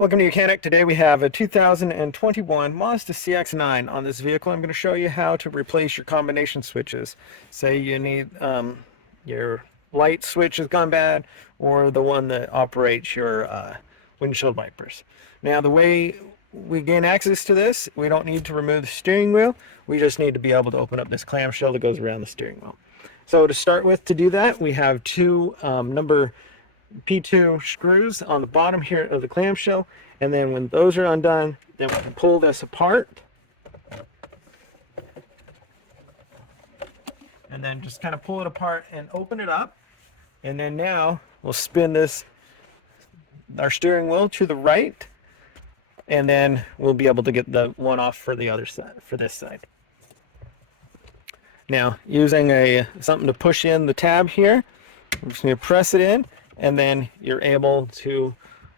Welcome to Mechanic. Today we have a 2021 Mazda CX-9 on this vehicle. I'm going to show you how to replace your combination switches. Say you need your light switch has gone bad, or the one that operates your windshield wipers. Now the way we gain access to this, we don't need to remove the steering wheel. We just need to be able to open up this clamshell that goes around the steering wheel. So to start with, to do that, we have two number P2 screws on the bottom here of the clamshell, and then when those are undone, then we can pull this apart and then just kind of pull it apart and open it up, and then now we'll spin our steering wheel to the right, and then we'll be able to get the one off for the other side, for this side. Now using something to push in the tab here, I'm just going to press it in, and then you're able to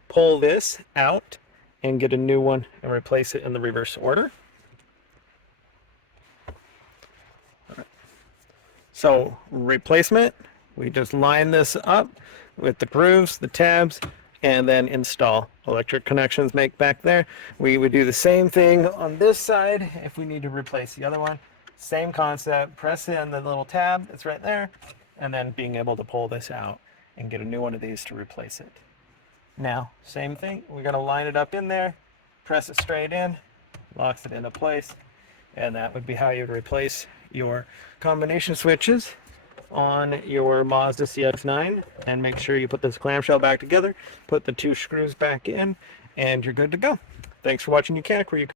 pull this out and get a new one and replace it in the reverse order. So replacement, we just line this up with the grooves, the tabs, and then install. Electric connections make back there. We would do the same thing on this side if we need to replace the other one. Same concept, press in the little tab that's right there, and then being able to pull this out and get a new one of these to replace it. Now, same thing, we're going to line it up in there, press it straight in, locks it into place, and that would be how you'd replace your combination switches on your Mazda CX-9. And make sure you put this clamshell back together, put the two screws back in, and you're good to go. Thanks for watching Mechanic, where you